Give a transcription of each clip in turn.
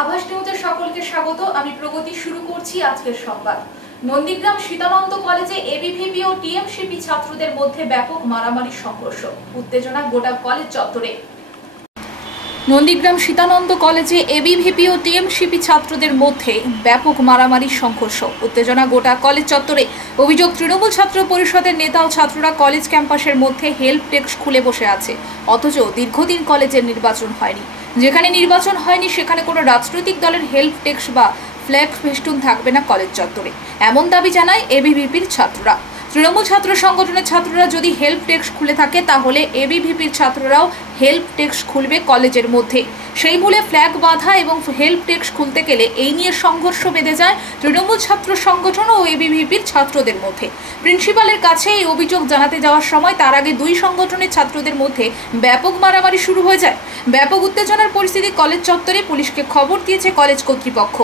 আভাস নিউজে সকলকে স্বাগত। আমি প্রগতি শুরু করছি আজকের সংবাদ। নন্দীগ্রাম সীতানন্দ কলেজে এবিভিপি ও টিএমসিপি ছাত্রদের মধ্যে ব্যাপক মারামারি সংঘর্ষ, উত্তেজনা গোটা কলেজ চত্বরে। নন্দীগ্রাম সীতানন্দ কলেজে এবিভিপি ও টিএমসিপি ছাত্রদের মধ্যে ব্যাপক মারামারি সংঘর্ষ, উত্তেজনা গোটা কলেজ চত্বরে। অভিযোগ, তৃণমূল ছাত্র পরিষদের নেতা ও ছাত্ররা কলেজ ক্যাম্পাসের মধ্যে হেল্প ডেস্ক খুলে বসে আছে, অথচ দীর্ঘদিন কলেজের নির্বাচন হয়নি। যেখানে নির্বাচন হয়নি সেখানে কোনো রাজনৈতিক দলের হেল্প ডেস্ক বা ফ্ল্যাগ ফেস্টুন থাকবে না কলেজ চত্বরে, এমন দাবি জানায় এবিভিপির ছাত্ররা। তৃণমূল ছাত্র সংগঠনের ছাত্ররা যদি হেল্প ডেস্ক খুলে থাকে তাহলে এবিভিপির ছাত্ররাও হেল্প ডেস্ক খুলবে কলেজের মধ্যে। সেই মূলে ফ্ল্যাগ বাঁধা এবং হেল্প ডেস্ক খুলতে গেলে এই নিয়ে সংঘর্ষ বেঁধে যায় তৃণমূল ছাত্র সংগঠন ও এবিভিপির ছাত্রদের মধ্যে। প্রিন্সিপালের কাছে এই অভিযোগ জানাতে যাওয়ার সময় তার আগে দুই সংগঠনের ছাত্রদের মধ্যে ব্যাপক মারামারি শুরু হয়ে যায়। ব্যাপক উত্তেজনার পরিস্থিতি কলেজ চত্বরে। পুলিশকে খবর দিয়েছে কলেজ কর্তৃপক্ষ।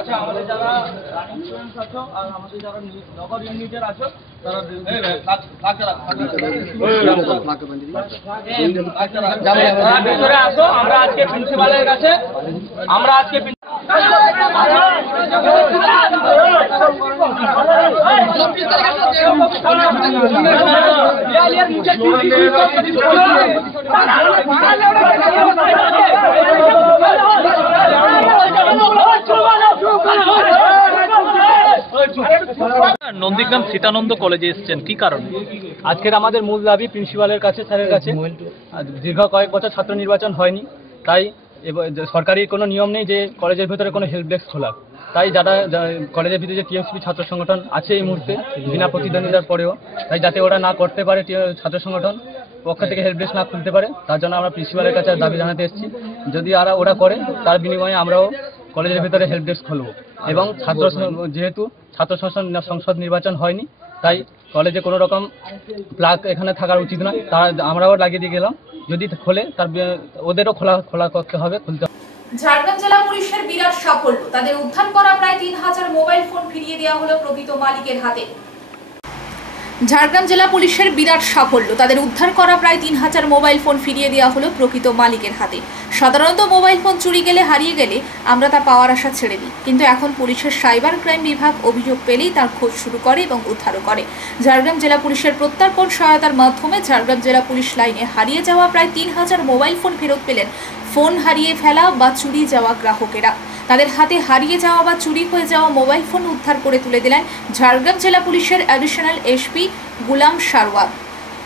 আচ্ছা, আমাদের যারা রানিং স্টুডেন্টস আছো আর আমাদের যারা নগর ইউনিটের আছো তারা ভিতরে আসো। আমরা আজকে প্রিন্সিপালের কাছে নন্দীগ্রাম সীতানন্দ কলেজে এসেছেন কি কারণে? আজকের আমাদের মূল দাবি প্রিন্সিপালের কাছে, স্যারের কাছে। দীর্ঘ কয়েক বছর ছাত্র নির্বাচন হয়নি, তাই সরকারি কোনো নিয়ম নেই যে কলেজের ভিতরে কোনো হেল্প ডেস্ক খোলা। তাই যারা কলেজের ভিতরে যে টিএমসিপি ছাত্র সংগঠন আছে এই মুহূর্তে বিনা প্রতিদ্বন্দ্বিতার পরেও, তাই যাতে ওরা না করতে পারে, ছাত্র সংগঠন পক্ষ থেকে হেল্প ডেস্ক না খুলতে পারে, তার জন্য আমরা প্রিন্সিপালের কাছে দাবি জানাতে এসেছি। যদি ওরা করে তার বিনিময়ে আমরাও কলেজের ভিতরে হেল্প ডেস্ক খুলব। এবং যেহেতু ছাত্র সংসদ নির্বাচন হয়নি, তাই কলেজে কোনো রকম প্লাগ এখানে থাকার উচিত নয়। আমরাও লাগিয়ে দিয়ে গেলাম, যদি খোলে তার ওদেরও খোলা করতে হবে, খুলতে হবে। ঝাড়গ্রাম জেলা পুলিশের বিরাট সাফল্য, তাদের উদ্ধার করা প্রায় 3000 মোবাইল ফোন ফিরিয়ে দেওয়া হলো প্রকৃত মালিকের হাতে। ঝাড়গ্রাম জেলা পুলিশের বিরাট সাফল্য, তাদের উদ্ধার করা প্রায় 3000 মোবাইল ফোন ফিরিয়ে দেওয়া হলো প্রকৃত মালিকের হাতে। সাধারণত মোবাইল ফোন চুরি গেলে, হারিয়ে গেলে আমরা তা পাওয়ার আশা ছেড়ে দিই, কিন্তু এখন পুলিশের সাইবার ক্রাইম বিভাগ অভিযোগ পেলেই তার খোঁজ শুরু করে এবং উদ্ধারও করে। ঝাড়গ্রাম জেলা পুলিশের প্রত্যর্পণ সহায়তার মাধ্যমে ঝাড়গ্রাম জেলা পুলিশ লাইনে হারিয়ে যাওয়া প্রায় 3000 মোবাইল ফোন ফেরত পেলেন ফোন হারিয়ে ফেলা বা চুরি যাওয়া গ্রাহকেরা। তাদের হাতে হারিয়ে যাওয়া বা চুরি হয়ে যাওয়া মোবাইল ফোন উদ্ধার করে তুলে দিলেন ঝাড়গ্রাম জেলা পুলিশের অ্যাডিশনাল এসপি গুলাম সারওয়ার।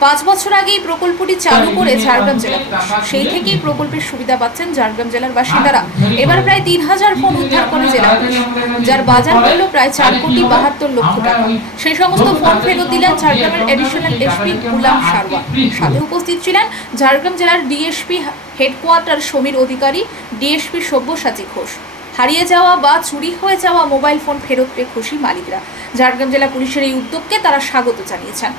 5 বছর আগেই প্রকল্পটি চালু করে ঝাড়গ্রাম জেলা পুলিশ, সেই থেকেই প্রকল্পের সুবিধা পাচ্ছেন ঝাড়গ্রাম জেলার বাসিন্দারা। এবার প্রায় 3000 ফোন উদ্ধার করে জেলা পুলিশ, যার বাজার মূল্য প্রায় 4,72,00,000 টাকা। সেই সমস্ত ফোন ফেরত দিলেন ঝাড়গ্রামের অ্যাডিশনাল এসপি গুলাম সারওয়ার। সাথে উপস্থিত ছিলেন ঝাড়গ্রাম জেলার ডিএসপি হেডকোয়ার্টার সমীর অধিকারী, ডিএসপি সব্যসাচী ঘোষ। হারিয়ে যাওয়া বা চুরি হয়ে যাওয়া মোবাইল ফোন ফেরত পেয়ে খুশি মালিকরা। ঝাড়গ্রাম জেলা পুলিশের এই উদ্যোগকে তারা স্বাগত জানিয়েছেন।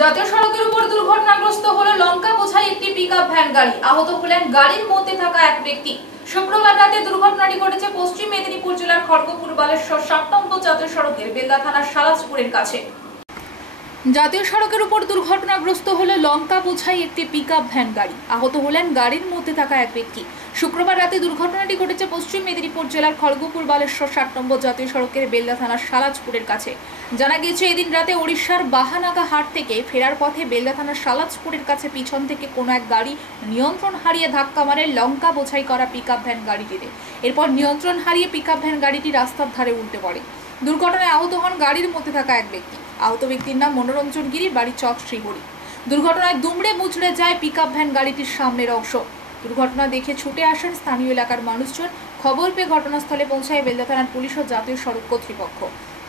জাতীয় সড়কের উপর দুর্ঘটনাগ্রস্ত হলো লঙ্কা বোঝাই একটি পিকআপ ভ্যান গাড়ি। আহত হলেন গাড়ির মধ্যে থাকা এক ব্যক্তি। শুক্রবার রাতে দুর্ঘটনাটি ঘটেছে পশ্চিম মেদিনীপুর জেলার খড়গপুর বালেশ্বর 7 নম্বর জাতীয় সড়কের বেলদা থানার সালাজপুরের কাছে। জাতীয় সড়কের উপর দুর্ঘটনাগ্রস্ত হলো লঙ্কা বোঝাই একটি পিকআপ ভ্যান গাড়ি। আহত হলেন গাড়ির মধ্যে থাকা এক ব্যক্তি। শুক্রবার রাতে দুর্ঘটনাটি ঘটেছে পশ্চিম মেদিনীপুর জেলার খড়গপুর বালেশ্বর 60 নম্বর জাতীয় সড়কের বেলদা থানার সালাজপুরের কাছে। জানা গিয়েছে, এদিন রাতে ওড়িশার বাহানাগা হাট থেকে ফেরার পথে বেলদা থানার সালাজপুরের কাছে পিছন থেকে কোনো এক গাড়ি নিয়ন্ত্রণ হারিয়ে ধাক্কা মারে লঙ্কা বোঝাই করা পিকআপ ভ্যান গাড়িটিতে। এরপর নিয়ন্ত্রণ হারিয়ে পিকআপ ভ্যান গাড়িটি রাস্তার ধারে উল্টে পড়ে। দুর্ঘটনায় আহত হন গাড়ির মধ্যে থাকা এক ব্যক্তি। আহত ব্যক্তির নাম মনোরঞ্জন গিরি, বাড়ি চক শ্রীহরি। দুর্ঘটনায় দুমড়ে মুচড়ে যায় পিকআপ ভ্যান গাড়িটির সামনের অংশ। দুর্ঘটনা দেখে ছুটে আসেন স্থানীয় এলাকার মানুষজন। খবর পেয়ে ঘটনাস্থলে পৌঁছায় বেলদা থানার পুলিশ ও জাতীয় সড়ক কর্তৃপক্ষ।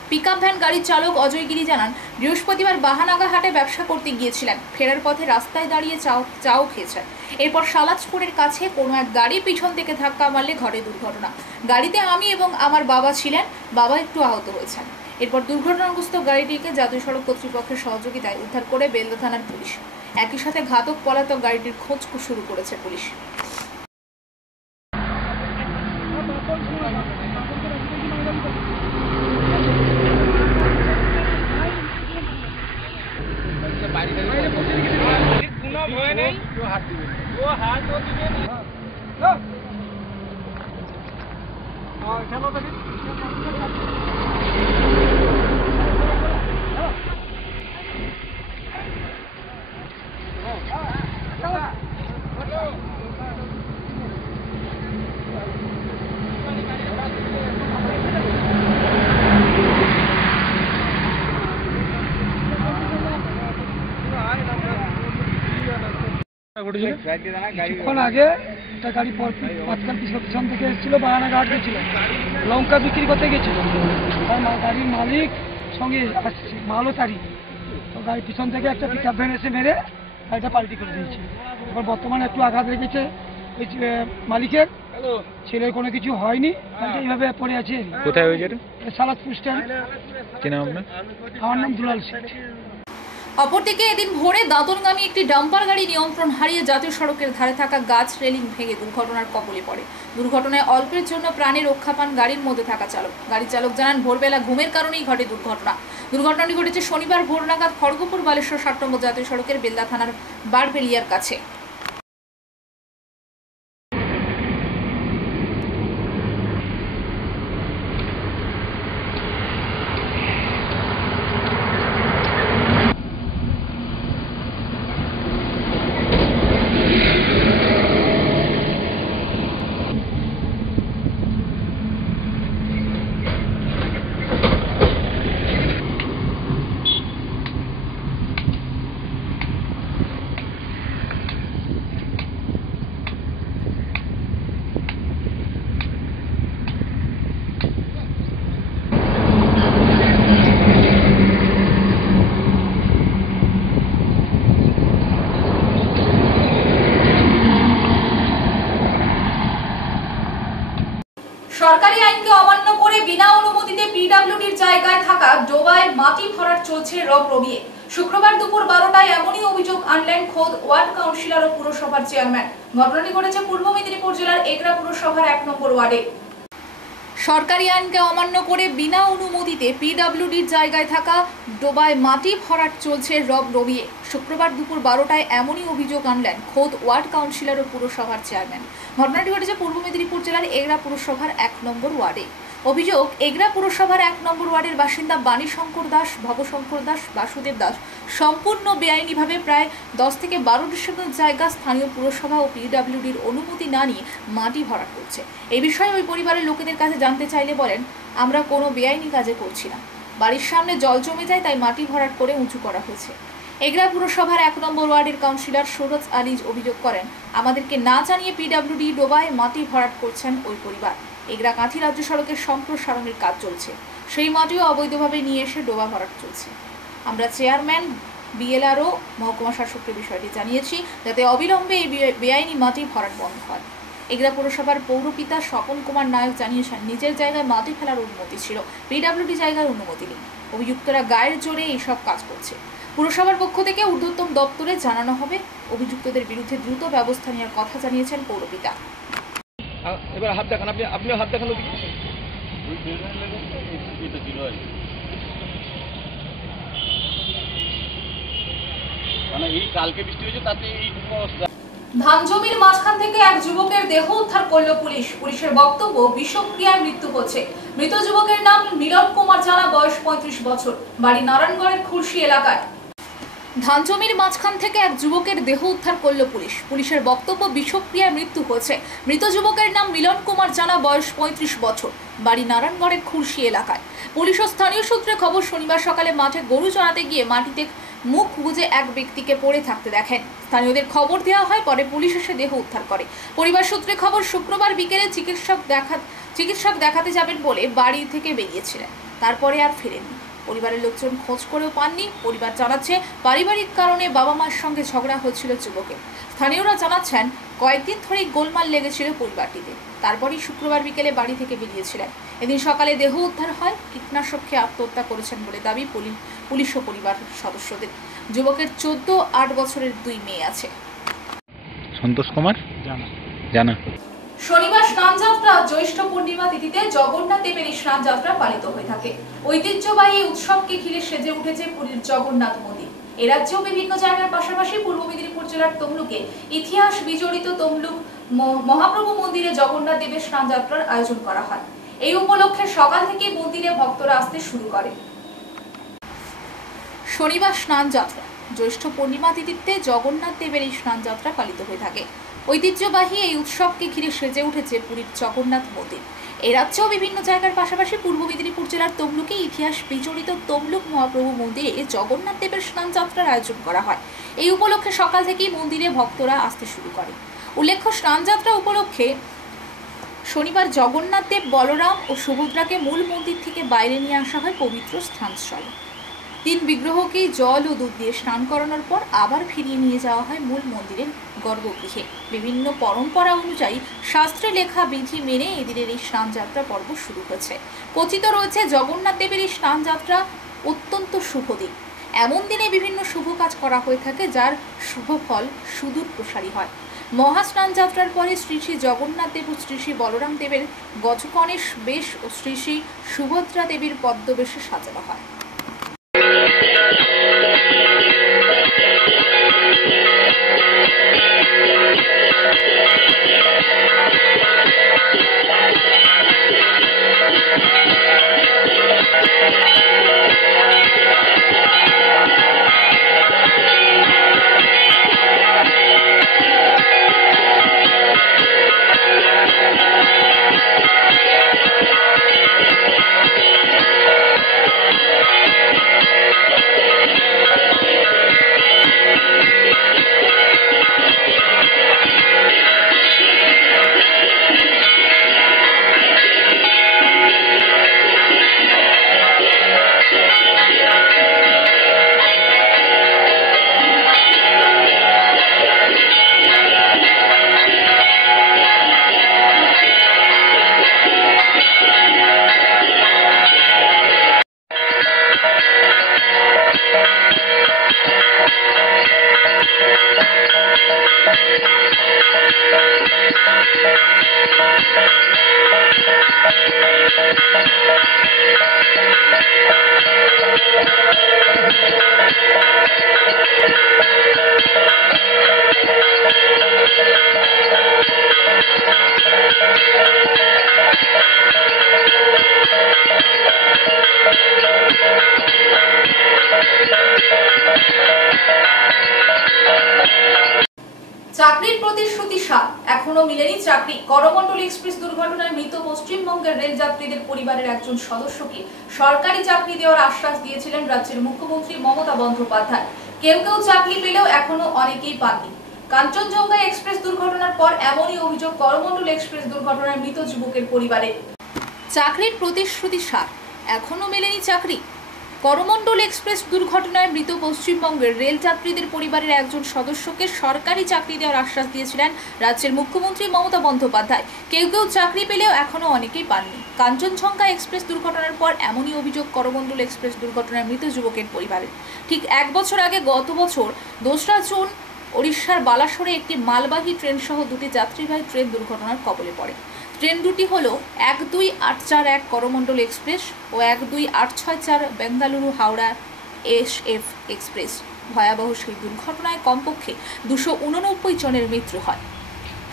পিকআপ ভ্যান গাড়ির চালক অজয় গিরি জানান, বৃহস্পতিবার বাহানাগা হাটে ব্যবসা করতে গিয়েছিলেন। ফেরার পথে রাস্তায় দাঁড়িয়ে চাও খেয়েছেন। এরপর সালাজপুরের কাছে কোনো এক গাড়ি পিছন থেকে ধাক্কা মারলে ঘটে দুর্ঘটনা। গাড়িতে আমি এবং আমার বাবা ছিলেন। বাবা একটু আহত হয়েছেন। এরপর দুর্ঘটনাগ্রস্ত গাড়িটিকে জাতীয় সড়ক কর্তৃপক্ষের সহযোগিতায় উদ্ধার করে বেলদা থানার পুলিশ। একই সাথে ঘাতক পলাতক গাড়িটির খোঁজ শুরু করেছে পুলিশ। কিছুক্ষণ আগে একটা গাড়ি মাঝখান পিছন থেকে এসেছিল, বাহানাগা হাট গেছিল, লঙ্কা বিক্রি করতে গেছিল। গাড়ির মালিক সঙ্গে আসছে, মালও তারি। তো গাড়ির পিছন থেকে একটা পিকআপ ভ্যান এসে মেরে গাড়িটা পাল্টি করে দিয়েছে। এবার বর্তমানে একটু আঘাত লেগেছে ওই মালিকের, ছেলের কোনো কিছু হয়নি, গাড়িটা এইভাবে পড়ে আছে। কোথায় হয়েছে এটা? সালাদপুর স্ট্যান্ড। কি নাম আপনার? আমার নাম দুলাল শেখ। অপরদিকে এদিন ভোরে দাঁতনগামী একটি ডাম্পার গাড়ি নিয়ন্ত্রণ হারিয়ে জাতীয় সড়কের ধারে থাকা গাছ রেলিং ভেঙে দুর্ঘটনার কবলে পড়ে। দুর্ঘটনায় অল্পের জন্য প্রাণে রক্ষা পান গাড়ির মধ্যে থাকা চালক। গাড়ির চালক জানান, ভোরবেলা ঘুমের কারণেই ঘটে দুর্ঘটনা। দুর্ঘটনাটি ঘটেছে শনিবার ভোর নাগাদ খড়গপুর বালেশ্বর 60 নম্বর জাতীয় সড়কের বেলদা থানার বারবেলিয়ার কাছে। সরকারি আইনকে অমান্য করে বিনা অনুমতিতে পিডব্লিউডির জায়গায় থাকা ডোবায় মাটি ভরাট চলছে রমরমিয়ে। শুক্রবার দুপুর 12টায় এমনই অভিযোগ আনলেন খোদ ওয়ার্ড কাউন্সিলর ও পুরসভার চেয়ারম্যান। ঘটনাটি ঘটেছে পূর্ব মেদিনীপুর জেলার এগরা পুরসভার 1 নম্বর ওয়ার্ডে। সরকারি আইনকে অমান্য করে বিনা অনুমতিতে পিডব্লিউডির জায়গায় থাকা ডোবায় মাটি ভরাট চলছে রমরমিয়ে। শুক্রবার দুপুর 12টায় এমনই অভিযোগ আনলেন খোদ ওয়ার্ড কাউন্সিলর ও পুরসভার চেয়ারম্যান। ঘটনাটি ঘটেছে পূর্ব মেদিনীপুর জেলার এগরা পুরসভার 1 নম্বর ওয়ার্ডে। অভিযোগ, এগরা পুরসভার 1 নম্বর ওয়ার্ডের বাসিন্দা বাণীশঙ্কর দাস, ভবশঙ্কর দাস, বাসুদেব দাস সম্পূর্ণ বেআইনিভাবে প্রায় 10 থেকে 12 ডিসেম্বর জায়গা স্থানীয় পুরসভা ও পিডব্লিউডির অনুমতি না নিয়ে মাটি ভরাট করছে। এই বিষয়ে ওই পরিবারের লোকেদের কাছে জানতে চাইলে বলেন, আমরা কোনো বেআইনি কাজে করছি না, বাড়ির সামনে জল জমে যায় তাই মাটি ভরাট করে উঁচু করা হয়েছে। এগরা পুরসভার 1 নম্বর ওয়ার্ডের কাউন্সিলর সুরজ আলী অভিযোগ করেন, আমাদেরকে না জানিয়ে পিডব্লিউডি ডোবায় মাটি ভরাট করছেন ওই পরিবার। এগরা কাঁথি রাজ্য সড়কের সম্প্রসারণের কাজ চলছে, সেই মাটিও অবৈধভাবে নিয়ে এসে ডোবা ভরাট চলছে। আমরা চেয়ারম্যান, বিএলআরও, মহকুমা শাসককে বিষয়টি জানিয়েছি যাতে অবিলম্বে এই বেআইনি মাটি ভরাট বন্ধ হয়। এগরা পুরসভার পৌরপিতা স্বপন কুমার নায়ক জানিয়েছেন, নিজের জায়গায় মাটি ফেলার অনুমতি ছিল, পিডব্লিউডি জায়গার অনুমতি নেই। অভিযুক্তরা গায়ের জোরে এইসব কাজ করছে। পুরসভার পক্ষ থেকে ঊর্ধ্বতন দপ্তরে জানানো হবে। অভিযুক্তদের বিরুদ্ধে দ্রুত ব্যবস্থা নেওয়ার কথা জানিয়েছেন পৌরপিতা। এবার হাত দেখান, আপনিও হাত দেখান ওদিকে। মানে এই কালকে বৃষ্টি হয়েছে তাতে এই ধান জমির মাঝখান থেকে এক যুবকের দেহ উদ্ধার করল পুলিশ। পুলিশের বক্তব্য, বিষক্রিয়ায় মৃত্যু হয়েছে। মৃত যুবকের নাম মিলন কুমার জানা, বয়স 35 বছর, বাড়ি নারায়ণগড়ের খুরশি এলাকায়। ধান জমির মাঝখান থেকে এক যুবকের দেহ উদ্ধার করল পুলিশ। পুলিশের বক্তব্য, বিষক্রিয়ায় মৃত্যু হয়েছে। মৃত যুবকের নাম মিলন কুমার জানা, বয়স 35 বছর, বাড়ি নারায়ণগড়ের খুরশি এলাকায়। পুলিশ ও স্থানীয় সূত্রে খবর, শনিবার সকালে মাঠে গরু চড়াতে গিয়ে মাটিতে মুখ গুজে এক ব্যক্তিকে পড়ে থাকতে দেখেন। স্থানীয়দের খবর দেওয়া হয়, পরে পুলিশ এসে দেহ উদ্ধার করে। পরিবার সূত্রে খবর, শুক্রবার বিকেলে চিকিৎসক দেখাতে যাবেন বলে বাড়ি থেকে বেরিয়েছিলেন, তারপরে আর ফেরেননি। পরিবারের লোকজন খোঁজ করেও পাননি। পরিবার জানাচ্ছে, পারিবারিক কারণে বাবা মার সঙ্গে ঝগড়া হচ্ছিল যুবকের। স্থানীয়রা জানাচ্ছেন, কয়েকদিন ধরেই গোলমাল লেগেছিল পরিবারটিতে। তারপরেই শুক্রবার বিকেলে বাড়ি থেকে বেরিয়েছিলেন। এদিন সকালে দেহ উদ্ধার হয়। কীটনাশক খেয়ে আত্মহত্যা করেছেন বলে দাবি পুলিশ ও পরিবার সদস্যদের। যুবকের 14-8 বছরের 2 মেয়ে আছে। সন্তোষ কুমার জানা। শনিবার স্নানযাত্রা, জ্যৈষ্ঠ পূর্ণিমা তিথিতে জগন্নাথ দেবের এই স্নানযাত্রা পালিত হয়ে থাকে। ঐতিহ্যবাহী উৎসবকে ঘিরে সেজে উঠেছে পুরীর জগন্নাথ মন্দির। এ রাজ্যেও বিভিন্ন জায়গার পাশাপাশি পূর্ব মেদিনীপুর জেলার তমলুকে ইতিহাস বিজড়িত তমলুক মহাপ্রভু মন্দিরে জগন্নাথ দেবের স্নানযাত্রার আয়োজন করা হয়। এই উপলক্ষে সকাল থেকে মন্দিরে ভক্তরা আসতে শুরু করে। শনিবার স্নানযাত্রা, জ্যৈষ্ঠ পূর্ণিমা তিথিতে জগন্নাথ দেবের এই স্নানযাত্রা পালিত হয়ে থাকে। ঐতিহ্যবাহী এই উৎসবকে ঘিরে সেজে উঠেছে পুরীর জগন্নাথ মন্দির। এ রাজ্যেও বিভিন্ন জায়গার পাশাপাশি পূর্ব মেদিনীপুর জেলার তমলুকে ইতিহাস বিজড়িত তমলুক মহাপ্রভু মন্দিরে জগন্নাথ দেবের স্নানযাত্রার আয়োজন করা হয়। এই উপলক্ষে সকাল থেকেই মন্দিরে ভক্তরা আসতে শুরু করে। উল্লেখ্য, স্নানযাত্রা উপলক্ষে শনিবার জগন্নাথ দেব, বলরাম ও সুভদ্রাকে মূল মন্দির থেকে বাইরে নিয়ে আসা হয় পবিত্র স্থানস্থলে। 3 বিগ্রহকেই জল ও দুধ দিয়ে স্নান করানোর পর আবার ফিরিয়ে নিয়ে যাওয়া হয় মূল মন্দিরের গর্ভগৃহে। বিভিন্ন পরম্পরা অনুযায়ী শাস্ত্রে লেখা বিধি মেনে এদিনের এই স্নানযাত্রা পর্ব শুরু হয়েছে। কথিত রয়েছে, জগন্নাথ দেবের এই স্নানযাত্রা অত্যন্ত শুভ দিন। এমন দিনে বিভিন্ন শুভ কাজ করা হয়ে থাকে, যার শুভ ফল সুদূর প্রসারী হয়। মহাস্নান যাত্রার পরে শ্রী শ্রী জগন্নাথ দেব ও শ্রী শ্রী বলরাম দেবের গজগণেশ বেশ ও শ্রী শ্রী সুভদ্রা দেবীর পদ্মবেশে সাজানো হয়। চাকরির প্রতিশ্রুতি সার, এখনো মিলেনি চাকরি। করমণ্ডল এক্সপ্রেস দুর্ঘটনায় মৃত পশ্চিমবঙ্গের রেল যাত্রীদের পরিবারের একজন সদস্যকে সরকারি চাকরি দেওয়ার আশ্বাস দিয়েছিলেন রাজ্যের মুখ্যমন্ত্রী মমতা বন্দ্যোপাধ্যায়। কেউ কেউ চাকরি পেলেও এখনো অনেকেই পাননি। কাঞ্চনজঙ্ঘা এক্সপ্রেস দুর্ঘটনার পর এমনই অভিযোগ করমণ্ডল এক্সপ্রেস দুর্ঘটনায় মৃত যুবকের পরিবারের। চাকরির প্রতিশ্রুতি সার, এখনো মেলেনি চাকরি। করমণ্ডল এক্সপ্রেস দুর্ঘটনায় মৃত পশ্চিমবঙ্গের রেল যাত্রীদের পরিবারের একজন সদস্যকে সরকারি চাকরি দেওয়ার আশ্বাস দিয়েছিলেন রাজ্যের মুখ্যমন্ত্রী মমতা বন্দ্যোপাধ্যায়। কেউ কেউ চাকরি পেলেও এখনো অনেকেই পাননি। কাঞ্চনজঙ্ঘা এক্সপ্রেস দুর্ঘটনার পর এমনই অভিযোগ করমণ্ডল এক্সপ্রেস দুর্ঘটনায় মৃত যুবকের পরিবারের। ঠিক 1 বছর আগে, গত বছর 2রা জুন ওড়িশার বালাসোরে একটি মালবাহী ট্রেন সহ 2টি যাত্রীবাহী ট্রেন দুর্ঘটনার কবলে পড়ে। ট্রেন দুটি হল 12841 করমণ্ডল এক্সপ্রেস ও 12864 বেঙ্গালুরু হাওড়া SF এক্সপ্রেস। ভয়াবহ সেই দুর্ঘটনায় কমপক্ষে 289 জনের মৃত্যু হয়।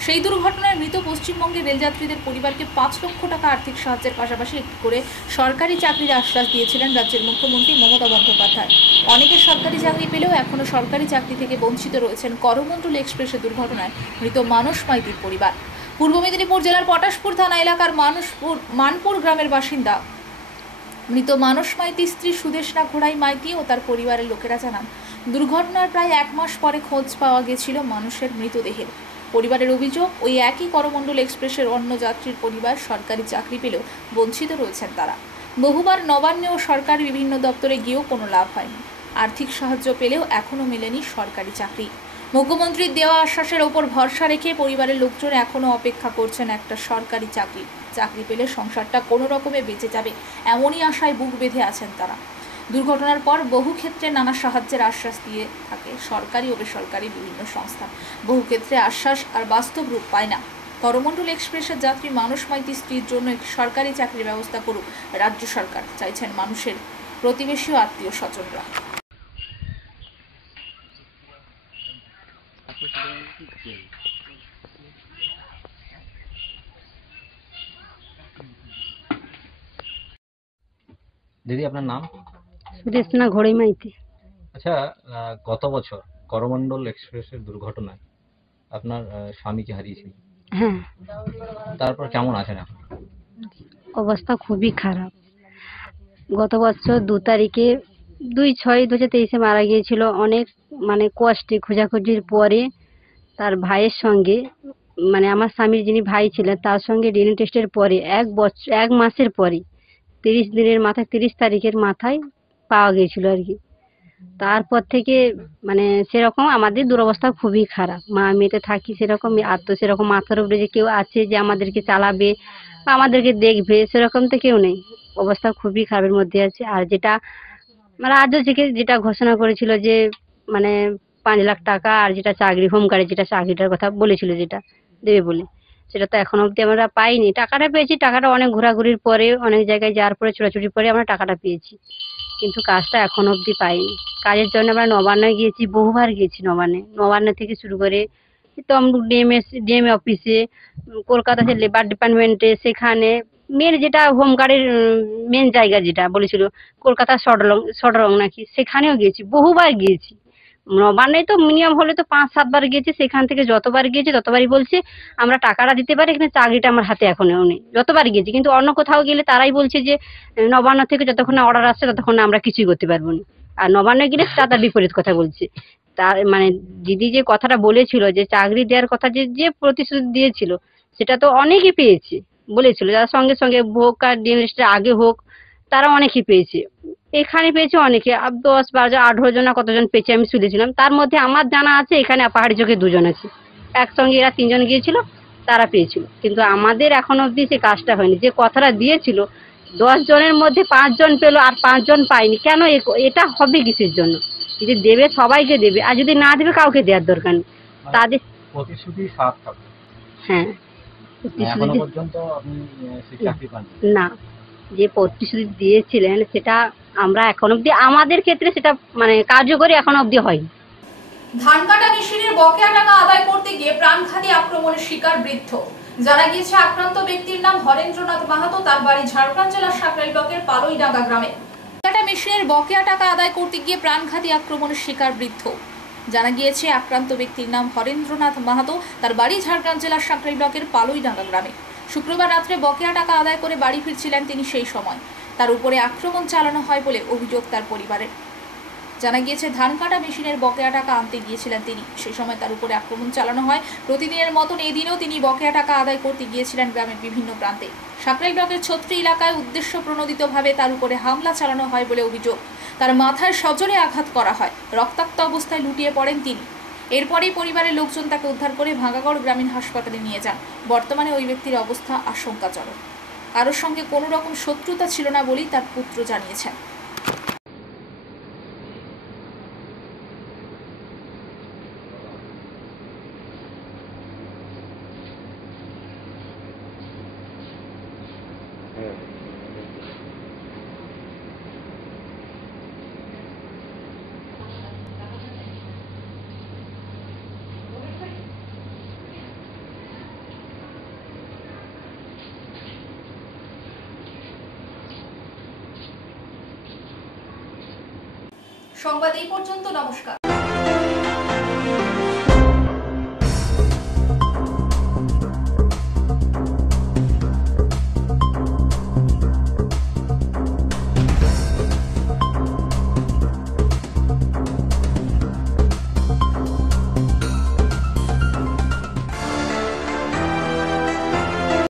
সেই দুর্ঘটনায় মৃত পশ্চিমবঙ্গের রেলযাত্রীদের পরিবারকে 5 লক্ষ টাকা আর্থিক সাহায্যের পাশাপাশি একটি করে সরকারি চাকরির আশ্বাস দিয়েছিলেন রাজ্যের মুখ্যমন্ত্রী মমতা বন্দ্যোপাধ্যায়। অনেকে সরকারি চাকরি পেলেও এখনও সরকারি চাকরি থেকে বঞ্চিত রয়েছেন করমণ্ডল এক্সপ্রেসের দুর্ঘটনায় মৃত মানস মাইতির পরিবার। পূর্ব মেদিনীপুর জেলার পটাশপুর থানা এলাকার মানপুর গ্রামের বাসিন্দা মৃত মানস মাইতির স্ত্রী সুদেশনা ঘোড়াই মাইতি ও তার পরিবারের লোকেরা জানান, দুর্ঘটনার প্রায় 1 মাস পরে খোঁজ পাওয়া গেছিল মানুষের মৃতদেহের। পরিবারের অভিযোগ, ওই একই করমণ্ডল এক্সপ্রেসের অন্য যাত্রীর পরিবার সরকারি চাকরি পেলেও বঞ্চিত রয়েছেন তারা। বহুবার নবান্নে ও সরকারি বিভিন্ন দপ্তরে গিয়েও কোনো লাভ হয়নি। আর্থিক সাহায্য পেলেও এখনও মেলেনি সরকারি চাকরি। মুখ্যমন্ত্রীর দেওয়া আশ্বাসের ওপর ভরসা রেখে পরিবারের লোকজন এখনও অপেক্ষা করছেন একটা সরকারি চাকরি পেলে সংসারটা কোনো রকমে বেঁচে যাবে, এমনই আশায় বুক বেঁধে আছেন তারা। দুর্ঘটনার পর বহু ক্ষেত্রে নানা সাহায্যের আশ্বাস দিয়ে থাকে সরকারি ও বেসরকারি বিভিন্ন সংস্থা। বহু ক্ষেত্রে আশ্বাস আর বাস্তব রূপ পায় না। করমণ্ডল এক্সপ্রেসের যাত্রী মানস মাইতির স্ত্রীর জন্য একটি সরকারি চাকরির ব্যবস্থা করুক রাজ্য সরকার, চাইছেন মানুষের প্রতিবেশী ও আত্মীয় স্বজনরা। দিদি, আপনার নাম? সুদেশনা ঘোড়াই মাইতি। আচ্ছা, গত বছর করমণ্ডল এক্সপ্রেসের দুর্ঘটনায় আপনার স্বামীকে হারিয়েছিলেন। হ্যাঁ, তারপর কেমন আছেন এখন? অবস্থা খুবই খারাপ। গত বছর 2 তারিখে 2/6/2023 মারা গিয়েছিল। অনেক কষ্টে খোঁজাখুঁজির পরে তার ভাইয়ের সঙ্গে, আমার স্বামীর যিনি ভাই ছিলেন তার সঙ্গে ডিএনএ টেস্টের পরে 1 মাসের পরে 30 দিনের মাথায় 30 তারিখের মাথায় পাওয়া গিয়েছিল আর কি। তারপর থেকে সেরকম আমাদের দুরবস্থা খুবই খারাপ। মা মেয়েতে থাকি সেরকম, আর তো সেরকম মাথার উপরে যে কেউ আছে যে আমাদেরকে চালাবে বা আমাদেরকে দেখবে সেরকম তো কেউ নেই। অবস্থা খুবই খারাপের মধ্যে আছে। আর যেটা রাজ্য থেকে যেটা ঘোষণা করেছিল যে 5 লাখ টাকা, আর যেটা চাকরি হোমগার্ডের যেটা চাকরিটার কথা বলেছিল যেটা দেবে বলে, সেটা তো এখন অবধি আমরা পাইনি। টাকাটা পেয়েছি, টাকাটা অনেক ঘোরাঘুরির পরে অনেক জায়গায় যাওয়ার পরে ছোটাছুটির পরে আমরা টাকাটা পেয়েছি, কিন্তু কাজটা এখন অবধি পাইনি। কাজের জন্য আমরা নবান্নে গিয়েছি, বহুবার গিয়েছি নবান্ন থেকে শুরু করে তমলুক ডিএমএ অফিসে, কলকাতা যে লেবার ডিপার্টমেন্টে, সেখানে মেন যেটা হোমগার্ডের মেন জায়গা যেটা বলেছিল কলকাতা সডরং নাকি, সেখানেও গিয়েছি, বহুবার গিয়েছি। নবান্নে তো মিনিমাম হলে তো 5-7 বার গিয়েছি। সেখান থেকে যতবার গিয়েছি ততবারই বলছে আমরা টাকাটা দিতে পারি, কিন্তু চাকরিটা আমার হাতে এখনো নেই। যতবার গিয়েছি, কিন্তু অন্য কোথাও গেলে তারাই বলছে যে নবান্ন থেকে যতক্ষণ না অর্ডার আসছে ততক্ষণ আমরা কিছুই করতে পারবো না। আর নবান্নে গেলে তার বিপরীত কথা বলছে। তার দিদি যে কথাটা বলেছিল যে চাকরি দেওয়ার কথা, যে প্রতিশ্রুতি দিয়েছিল সেটা তো অনেকেই পেয়েছে বলেছিল, যার সঙ্গে সঙ্গে হোক আর ডিএনএসটা আগে হোক, তারা অনেকেই পেয়েছে। এখানে পেয়েছে অনেকে, 10, 12, 18 জন না কতজন পেয়েছে আমি শুনেছিলাম। তার মধ্যে আমার জানা আছে এখানে পাহাড়ি চোখে 2 জন আছে, একসঙ্গে এরা 3 জন গিয়েছিল, তারা পেয়েছিল। কিন্তু আমাদের এখন অবধি সে কাজটা হয়নি। যে কথাটা দিয়েছিল 10 জনের মধ্যে 5 জন পেলো আর 5 জন পায়নি। কেন? এটা হবে কিসের জন্য? যদি দেবে সবাইকে দেবে, আর যদি না দেবে কাউকে দেওয়ার দরকার নেই। তাদের প্রতিশ্রুতি সাথ থাকে। হ্যাঁ, এখনো পর্যন্ত আপনি সেই চাকরি পাননি? না, যে প্রতিশ্রুতি দিয়েছিলেন সেটা আমরা এখন অবধি আমাদের ক্ষেত্রে সেটা কার্যকরী এখন অবধি হয়নি। ধান কাটা মেশিনের বকেয়া টাকা আদায় করতে গিয়ে প্রাণঘাতী আক্রমণের শিকার বৃদ্ধ। জানা গিয়েছে আক্রান্ত ব্যক্তির নাম হরেন্দ্রনাথ মাহাতো, তার বাড়ি ঝাড়গ্রাম জেলার সাকরাইল ব্লকের পালইডাঙ্গা গ্রামে। কাটা মেশিনের বকেয়া টাকা আদায় করতে গিয়ে প্রাণঘাতী আক্রমণের শিকার বৃদ্ধ। জানা গিয়েছে আক্রান্ত ব্যক্তির নাম হরেন্দ্রনাথ মাহাতো, তার বাড়ি ঝাড়গ্রাম জেলার সাকরাইল ব্লকের পালইডাঙ্গা গ্রামে। শুক্রবার রাত্রে বকেয়া টাকা আদায় করে বাড়ি ফিরছিলেন তিনি। সেই সময় তার উপরে আক্রমণ চালানো হয় বলে অভিযোগ তার পরিবারের। জানা গিয়েছে ধান কাটা মেশিনের বকেয়া টাকা আনতে গিয়েছিলেন তিনি, সেই সময় তার উপরে আক্রমণ চালানো হয়। প্রতিদিনের মতন এই দিনেও তিনি বকেয়া টাকা আদায় করতে গিয়েছিলেন গ্রামের বিভিন্ন প্রান্তে। সাকরাইল ব্লকের ছত্রি এলাকায় উদ্দেশ্য প্রণোদিতভাবে তার উপরে হামলা চালানো হয় বলে অভিযোগ। তার মাথায় সজোরে আঘাত করা হয়, রক্তাক্ত অবস্থায় লুটিয়ে পড়েন তিনি। এরপরেই পরিবারের লোকজন তাকে উদ্ধার করে ভাঙ্গাগড় গ্রামীণ হাসপাতালে নিয়ে যান। বর্তমানে ওই ব্যক্তির অবস্থা আশঙ্কাজনক। কারোর সঙ্গে কোনো রকম শত্রুতা ছিল না বলেই তার পুত্র জানিয়েছেন। সংবাদ এই পর্যন্ত। নমস্কার।